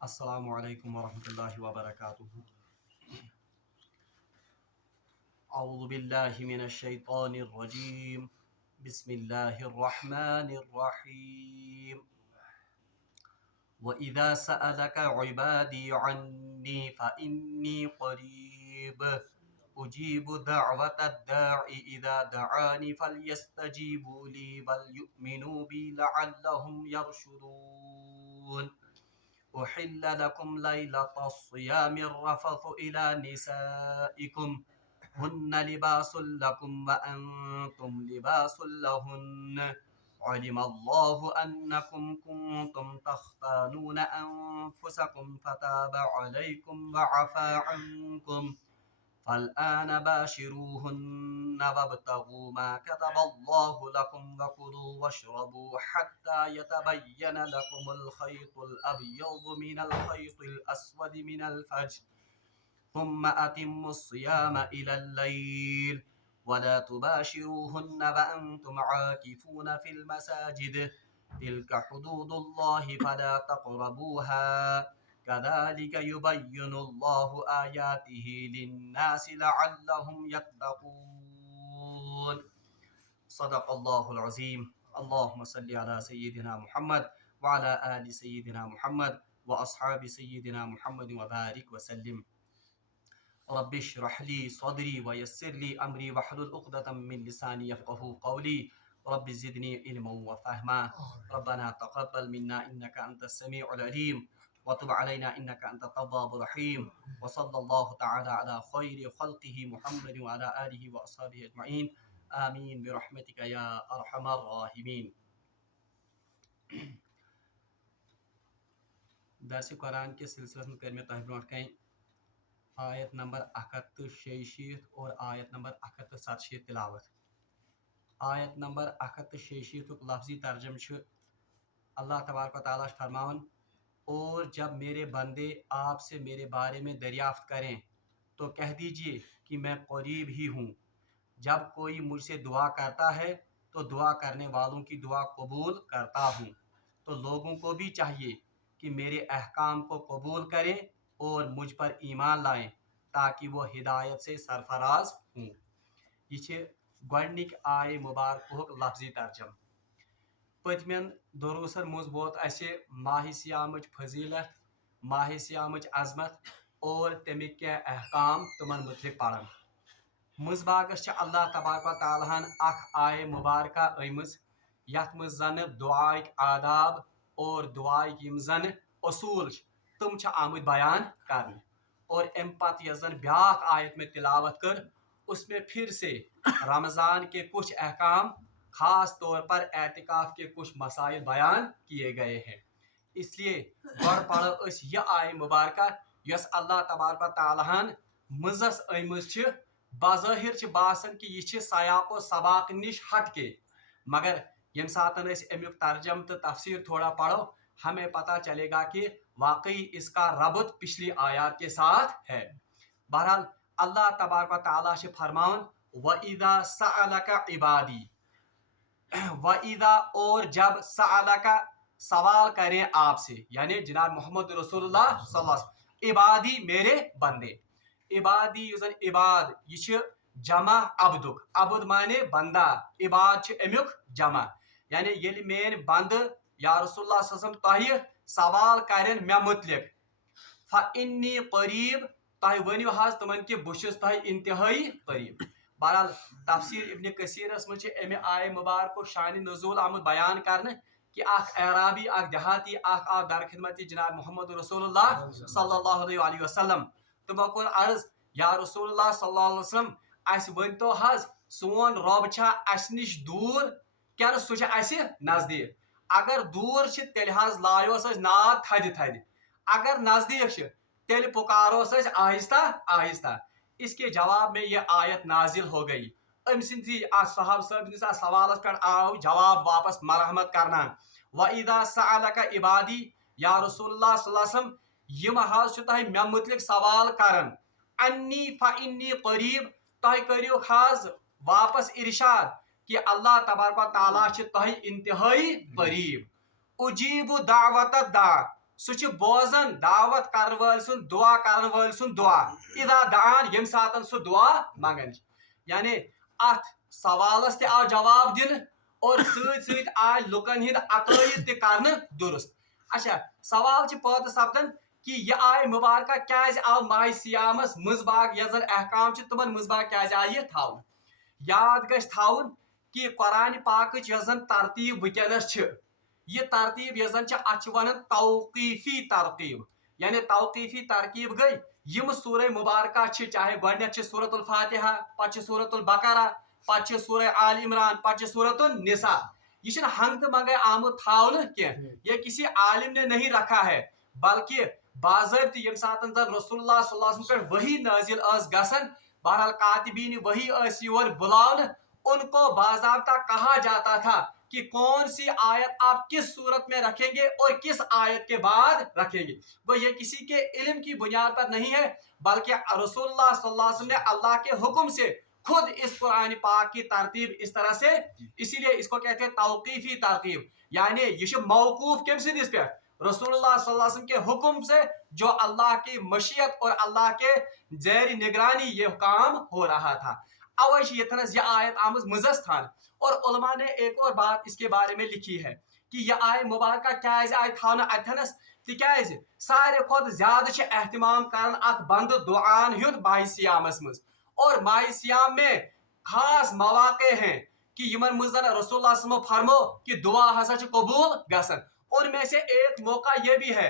السلام علیکم ورحمۃ اللہ وبرکاتہ۔ اعوذ باللہ من الشیطان الرجیم، بسم اللہ الرحمن الرحیم۔ وَإِذَا سَأَلَكَ عِبَادِي عَنِّي فَإِنِّي قَرِيبٌ أُجِيبُ دَعْوَةَ الدَّاعِ إِذَا دَعَانِ فَلْيَسْتَجِيبُوا لِي وَلْيُؤْمِنُوا بِي لَعَلَّهُمْ يَرْشُدُونَ۔ أحل لكم ليلة الصيام الرفث إلى نسائكم هن لباس لكم وأنتم لباس لهن علم الله أنكم كنتم تختانون أنفسكم فتاب عليكم وعفى عنكم فالآن باشروهن وابتغوا ما كتب الله لكم وكلوا واشربوا حتى يتبين لكم الخيط الأبيض من الخيط الأسود من الفجر ثم أتموا الصيام إلى الليل ولا تباشروهن وأنتم عاكفون في المساجد تلك حدود الله فلا تقربوها كذلك يبين الله آياته للناس لعلهم يتقون۔ صدق الله العظيم۔ اللهم صل على سيدنا محمد وعلى آل سيدنا محمد وأصحاب سيدنا محمد وبارك وسلم۔ رب اشرح لي صدري ويسر لي أمري واحلل عقدة من لساني يفقهوا قولي رب زدني علما وفهما ربنا تقبل منا إنك أنت السميع العليم وتب علينا إنك أنت التواب الرحيم، وصلى الله تعالى على خير خلقه محمد وعلى آله وأصحابه أجمعين، آمين برحمتك يا أرحم الراحمين۔ درس قرآن کے سلسلے میں کر میں تہ برونٹ کن آیت نمبر 166 اور آیت نمبر 167 تلاوت۔ آیت نمبر 166 لفظی ترجم اللہ تبارک و تعالیٰ فرماون، اور جب میرے بندے آپ سے میرے بارے میں دریافت کریں تو کہہ دیجئے کہ میں قریب ہی ہوں، جب کوئی مجھ سے دعا کرتا ہے تو دعا کرنے والوں کی دعا قبول کرتا ہوں۔ تو لوگوں کو بھی چاہیے کہ میرے احکام کو قبول کریں اور مجھ پر ایمان لائیں تاکہ وہ ہدایت سے سرفراز ہوں۔ یہ گۄڈنِک آیے مبارک لفظی ترجم۔ پتمین دروسن مز ووت اسہ ماہ سیامچ فضیلت، ماہ سیامچ عظمت اور تمیک کیا احکام تمن متعلق پڑھن۔ مز باغس اللہ تبارک و تعالیٰ ہن اخ آیے مبارکہ أمز یتھ مز زن دعائک آداب اور دعائک یم زن اصول تم آمد بیان کرنے، اور ام پتہ یس زن بیاکھ آیت میں تلاوت کر اس میں پھر سے رمضان کے کچھ احکام، خاص طور پر اعتکاف کے کچھ مسائل بیان کیے گئے ہیں۔ اس لیے گۄڈ پڑھو اس یہ آیہ مبارکہ یس اللہ تبارک و تعالیٰ ہن مزس أمز بظاہر باسان کہ یہ سیاق و سباق نش ہٹ کے، مگر یم ساتن اس امیک ترجم تو تفسیر تھوڑا پڑھو ہمیں پتہ چلے گا کہ واقعی اس کا ربط پچھلی آیات کے ساتھ ہے۔ بہرحال اللہ تبارک و تعالیٰ سے فرماؤن وَإِذَا سَأَلَكَ عِبَادِي، وَإِذَا اور جب سَأَلَكَ سوال کریں آپ سے، یعنی جناب محمد رسول اللہ صلی اللہ علیہ وسلم، عبادی میرے بندے۔ عبادی یوزن عباد یہ جمع عبدک، عبد مانے بندہ، عباد امیک جمع، یعنی یل مین بند یا رسول اللہ صلی اللہ علیہ وسلم تہ سوال کرن مے متعلق فإنی قریب، تہ ونیو حظ تمن کہ بشس تہ انتہائی قریب۔ بہرحال تفسیر ابن کثیرس مجھ امہ آیہ مبارک شان نزول آمد بیان کرنے کہ اخ اعرابی، اخ دیہاتی، اخ آو در خدمت جناب محمد رسول اللہ صلی اللہ علیہ وسلم۔ تمو کور عرض یا رسول اللہ صلی اللہ علیہ وسلم اس ونتو حظ سون رب چھا اس نش دور کن سہ اس نزدیک؟ اگر دور تیل حظ لایوس ناد تھد تھد، اگر نزدیک تیل پکاروس آہستہ آہستہ۔ اس کے جواب میں یہ آیت نازل ہو گئی۔ ام سندی صحابہ سندس سوالس پہ آو جواب واپس مرحمت کرنا۔ وَإِذَا سَأَلَكَ عِبَادِي، یا رسول اللہ صلی اللہ علیہ وسلم یم حظ تہ مے متعلق سوال کرن انی فإنی قریب، تہ کریو حظ واپس ارشاد کہ اللہ تبارک و تعالیٰ تہ انتہائی قریب۔ اجیب دعوت الداع، سہ بوزان دعوت کرن وول سن دعا کرن وول سن دعا اذا دعان یم ساتن سہ دعا منگان یعنی ات سوالس تہ آو جواب دن اور ست ست آئی لکن ہند عقائد تہ کرن درست. اچھا سوال پٲدٕ سپدان کہ یہ آئے مبارکہ کیازِ آو ماہ سیامس مزباگ یس زن احکام تمن مزباگ کیازِ آیہِ تھاون. یاد گژھِ تھاون کہ قرآن پاکٕچ یس زن ترتیب ونکیٚنس چھ یہ ترتیب یس زن ات ونان توقیفی ترتیب یعنی توقیفی ترکیب گئی یم سورہ مبارکہ چاہے گۄڈنیٚتھ سورۃ الفاتحہ پتہٕ سورۃ البقرہ پتہٕ سورہ آل عمران پتہٕ سورۃ النساء یہ ہنگ تو منگے آمت تھاونہ کی یہ کسی عالم نے نہیں رکھا ہے بلکہ باضابطہ یم سات رسول اللہ صلی اللہ علیہ وسلم پہ وحی نازل گسن بہرحال کاتبین وحی یور بلاؤن ان کو باضابطہ کہا جاتا تھا کہ کون سی آیت آپ کس صورت میں رکھیں گے اور کس آیت کے بعد رکھیں گے. وہ یہ کسی کے علم کی بنیاد پر نہیں ہے بلکہ رسول اللہ صلی اللہ علیہ وسلم نے اللہ کے حکم سے خود اس قرآن پاک کی ترتیب اس طرح سے اسی لیے اس کو کہتے ہیں توقیفی ترتیب یعنی یہ موقوف کم سندس پہ رسول اللہ صلی اللہ علیہ وسلم کے حکم سے جو اللہ کی مشیت اور اللہ کے زیر نگرانی یہ کام ہو رہا تھا. اوے یتنس یہ آیت آمز مزس تھان اور علماء نے ایک اور بات اس کے بارے میں لکھی ہے کہ یہ آئے مبارکہ کیازِ آئے تھاونہ اتھنس تکیازِ سارے کھت زیادہ اہتمام کرن اخ بند دعان ہند ماہ سیامس مز اور ماہ سیام میں خاص مواقع ہیں کہ یمن مزن رسول اللہ صلی اللہ علیہ وسلم فرمو کہ دعا ہسا قبول گسن. ان میں سے ایک موقع یہ بھی ہے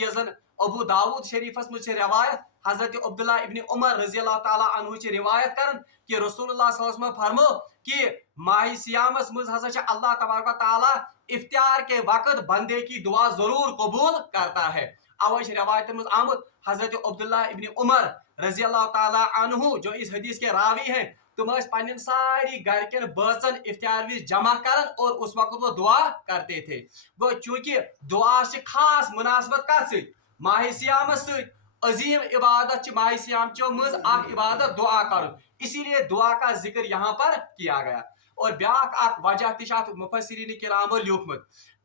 یہ زن ابو داود شریفس مجھ سے روایت حضرت عبداللہ ابن عمر رضی اللہ تعالیٰ عنہ چھ روایت کرن کہ رسول اللہ صلی اللہ علیہ وسلم فرمو کہ ماہ سیامس مز ہسا اللہ تبارک و تعالیٰ افطار کے وقت بندے کی دعا ضرور قبول کرتا ہے. اوش روایت مز آمد حضرت عبداللہ ابن عمر رضی اللہ تعالیٰ عنہ جو اس حدیث کے راوی ہیں تم پن ساری گھر کن بچن افطار وز جمع کرن اور اس وقت وہ دعا کرتے تھے. گو چونکہ دعا سے خاص مناسبت کت ست ماہ سیامس ست عظیم عبادت ماہ سیام چو مز اخ عبادت دعا کرن اسی لیے دعا کا ذکر یہاں پر کیا گیا. اور بیاکھ اخ وجہ تہ مفسرین کرامو لیوکھمت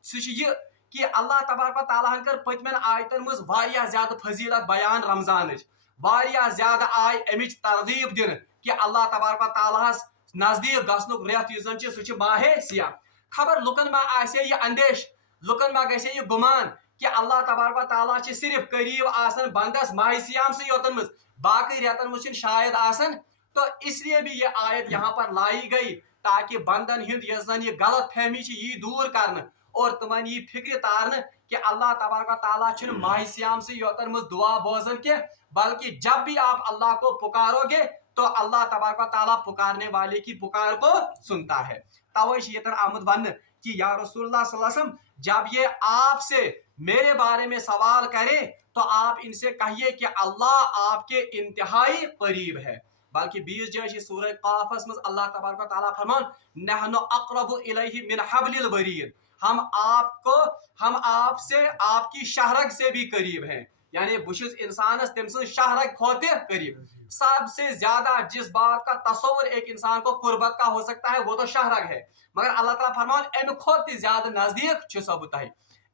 سہ یہ کہ اللہ تبارک و تعالیٰ ہن کر پتمن آیتن مز واریاہ زیادہ فضیلت بیان رمضانچ واریاہ زیادہ آئی امچ ترغیب دن کہ اللہ تبارک و تعالیٰ نزدیک گھنک ریت یہ زن سہ ماہ سیام. خبر لکن ما آسے یہ اندیش لکن ما گژھے یہ گمان کہ اللہ تبارک و تعالیٰ صرف قریب آسن بندس ماہ سیام سے یوتن مز باقی ریتن مز شاید آسن. تو اس لیے بھی یہ آیت یہاں پر لائی گئی تاکہ بندن ہند یس زن یہ غلط فہمی یہ دور کرن اور تمن یہ فکر تارن کہ اللہ تبارک و تعالیٰ ماہ سیام سے یوتن مز دعا بوزن کے بلکہ جب بھی آپ اللہ کو پکارو گے تو اللہ تبارک و تعالیٰ پکارنے والے کی پکار کو سنتا ہے. توے یتن آمد ون کہ یا رسول اللہ صلی اللہ علیہ وسلم جب یہ آپ سے میرے بارے میں سوال کرے تو آپ ان سے کہیے کہ اللہ آپ کے انتہائی قریب ہے. بلکہ 20 جائے سورہ قاف مز اللہ تبارک و تعالیٰ فرمان نحن اقرب الیہ من حبل الورید ہم آپ سے آپ کی شہرگ سے بھی قریب ہیں یعنی بشس انسانس تم سے شہرگ کھوت قریب. سب سے زیادہ جس بات کا تصور ایک انسان کو قربت کا ہو سکتا ہے وہ تو شہرگ ہے مگر اللہ تعالیٰ فرمان ام کھوت زیادہ نزدیک سب تہ.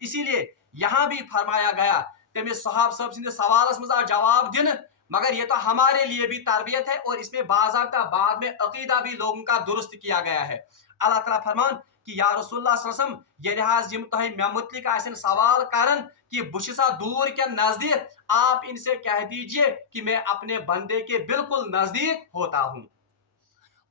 اسی لیے یہاں بھی فرمایا گیا تمس صحاب صاحب سند سوالس مز جواب دن مگر یہ تو ہمارے لیے بھی تربیت ہے اور اس میں باضابطہ بعد میں عقیدہ بھی لوگوں کا درست کیا گیا ہے. اللہ تعالیٰ فرمان کہ یا رسول اللہ صلی اللہ علیہ وسلم یہ لحاظ یم تہ مے متعلق آسن سوال کرن کہ بشسا دور کے نزدیک آپ ان سے کہہ دیجئے کہ میں اپنے بندے کے بالکل نزدیک ہوتا ہوں.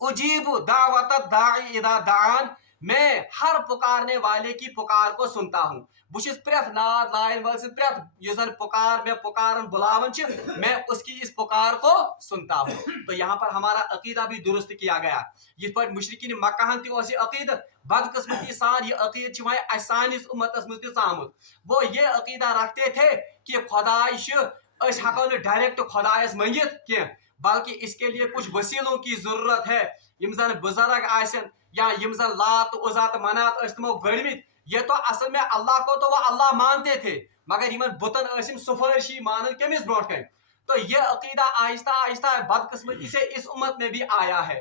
اجیب دعوت الداعی اذا دعان میں ہر پکارنے والے کی پکار کو سنتا ہوں. بشس پریت ناد لائن ول سے پریت یہ زن پکار میں پکارن بلاون میں اس کی اس پکار کو سنتا ہوں. تو یہاں پر ہمارا عقیدہ بھی درست کیا گیا. یہ پر مشرکین مکہ ہن تہ عقیدہ بدقسمتی سان یہ عقید وے سانس امتس مز تامت. وہ یہ عقیدہ رکھتے تھے کہ خدائے اس ہکو نہ ڈائریکٹ خدائس منگت کی بلکہ اس کے لیے کچھ وسیلوں کی ضرورت ہے. یم زن بزرگ آسن یا یم زن لات عزا تو منات تمو گڑمت یہ تو اصل میں اللہ کو تو وہ اللہ مانتے تھے مگر یمن بتن سفارشی مانن کمس برونٹ کن. تو یہ عقیدہ آہستہ آہستہ بدقسمتی سے اس امت میں بھی آیا ہے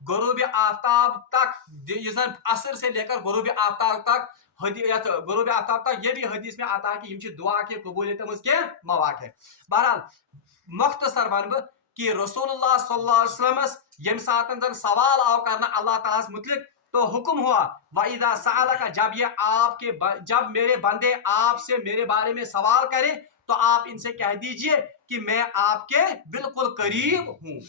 غروب آفتاب تک عصر سے لے کر غروب آفتاب تک غروب آفتاب تک یہ بھی حدیث میں آتا ہے کہ یہ دعا کے قبولیت کے مواقع. بہرحال مختصر ون بہ کہ رسول اللہ صلی اللہ علیہ وسلم یم ساتن زن سوال آو کرنا اللہ تعالیٰ متعلق تو حکم ہوا وَإِذَا سَأَلَكَ جب میرے بندے آپ سے میرے بارے میں سوال کریں تو آپ ان سے کہہ دیجئے کہ میں آپ کے بالکل قریب ہوں.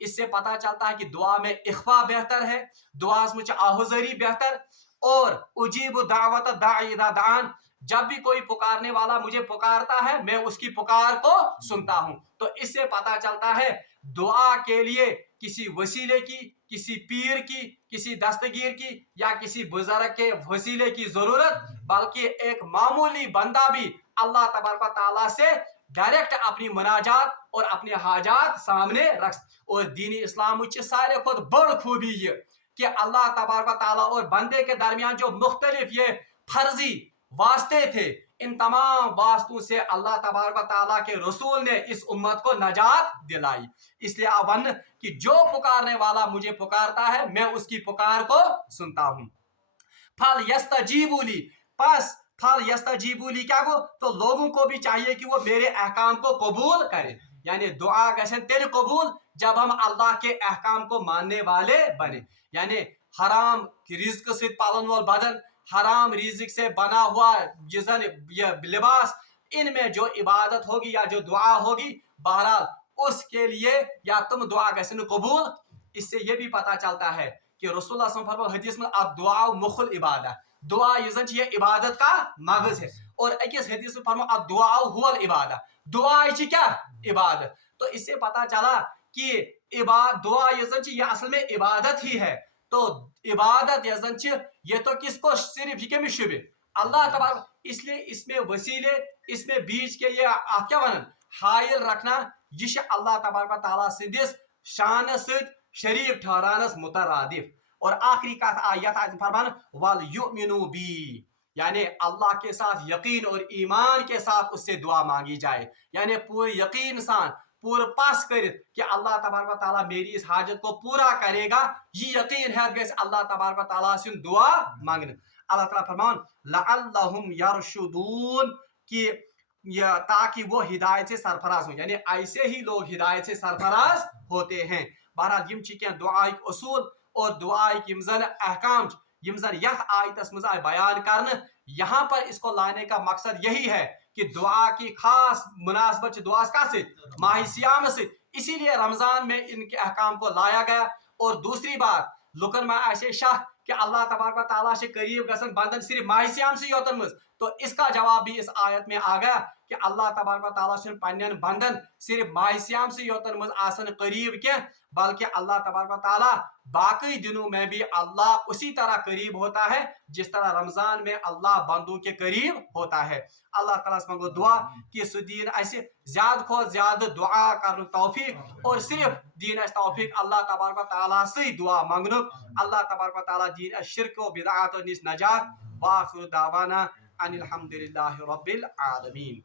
اس سے پتہ چلتا ہے کہ دعا میں اخفا بہتر ہے, دعا مجھ آہذری بہتر, اور اجیب دعوت داعی اذا دعان, جب بھی کوئی پکارنے والا مجھے پکارتا ہے میں اس کی پکار کو سنتا ہوں. تو اس سے پتہ چلتا ہے دعا کے لیے کسی وسیلے کی, کسی پیر کی, کسی دستگیر کی یا کسی بزرگ کے وسیلے کی ضرورت, بلکہ ایک معمولی بندہ بھی اللہ تبارک و تعالیٰ سے ڈائریکٹ اپنی مناجات اور اپنی حاجات سامنے رکھ. اور دین اسلام کی سارے خود بڑ خوبی یہ کہ اللہ تبارک و تعالیٰ اور بندے کے درمیان جو مختلف یہ فرضی واسطے تھے, ان تمام واسطوں سے اللہ تبارک و تعالیٰ کے رسول نے اس امت کو نجات دلائی. اس لیے ون کہ جو پکارنے والا مجھے پکارتا ہے میں اس کی پکار کو سنتا ہوں. پھل یستجیبوا لی, پس پھل یستجیبوا لی کیا گو تو لوگوں کو بھی چاہیے کہ وہ میرے احکام کو قبول کریں. یعنی دعا گژھن تیل قبول جب ہم اللہ کے احکام کو ماننے والے بنے. یعنی حرام رزق سے پالن وول بدن, حرام رزق سے بنا ہوا یہ لباس, ان میں جو عبادت ہوگی یا جو دعا ہوگی بہرحال اس کے لیے یا تم دعا گژھن قبول. اس سے یہ بھی پتہ چلتا ہے کہ رسول اللہ صلی اللہ علیہ وسلم حدیث میں الدعاء مخ العبادہ, دعا یہ عبادت کا مغز ہے. اور اکس حدیث میں فرمو الدعاء هو العبادہ, دعا کیا عبادت. تو اس سے پتہ چلا کہ دعا یہ اصل میں عبادت ہی ہے. تو عبادت یہ تو کس کو صرف یہ شبہ اللہ تبارک, اس لیے اس میں وسیلے, اس میں بیچ کے یہ کیا ونن حائل رکھنا یہ اللہ تبارک تعالیٰ سندس شان ست شریف ٹھہرانس مترادف. اور آخری کت آیت فرمان وَلْيُؤْمِنُوا بِي, یعنی اللہ کے ساتھ یقین اور ایمان کے ساتھ اس سے دعا مانگی جائے. یعنی پورے یقین سان پور پاس کرت کہ اللہ تبارک و تعالیٰ میری اس حاجت کو پورا کرے گا, یہ یقین ہے گیس اللہ تبارک و تعالیٰ سے دعا مانگنے. اللہ تعالیٰ فرمان لعلہم یرشدون, کہ تاکہ وہ ہدایت سے سرفراز ہوں. یعنی ایسے ہی لوگ ہدایت سے سرفراز ہوتے ہیں. بہرحال یم چھ دعائک اصول اور دعائک یم زن احکام یم زن یت آیتس مز آئے بیان کرنے, یہاں پر اس کو لانے کا مقصد یہی ہے کہ دعا کی خاص مناسبت دعا کا سے ماہ سیام سے, اسی لیے رمضان میں ان کے احکام کو لایا گیا. اور دوسری بات لکن میں ایسے شاہ کہ اللہ تبارک و تعالیٰ سے قریب گژھن بندن صرف ماہ سیام سے یوتن مز, تو اس کا جواب بھی اس آیت میں آ گیا کہ اللہ تبارک و تعالیٰ سے پنن بندن صرف ماہ سیام سے یوتن مز آسن قریب کی, بلکہ اللہ تبارک و تعالیٰ باقی دنوں میں بھی اللہ اسی طرح قریب ہوتا ہے جس طرح رمضان میں اللہ بندوں کے قریب ہوتا ہے. اللہ تعالیٰ سے مانگو دعا کہ سو دین ایسے زیادہ کو زیادہ دعا کرنے توفیق, اور صرف دین اس توفیق اللہ تبارک و تعالیٰ سے دعا مانگنو. اللہ تبارک و تعالیٰ دین شرک و بدعات و نجات. واخر دعوانا ان الحمد للہ رب العالمین.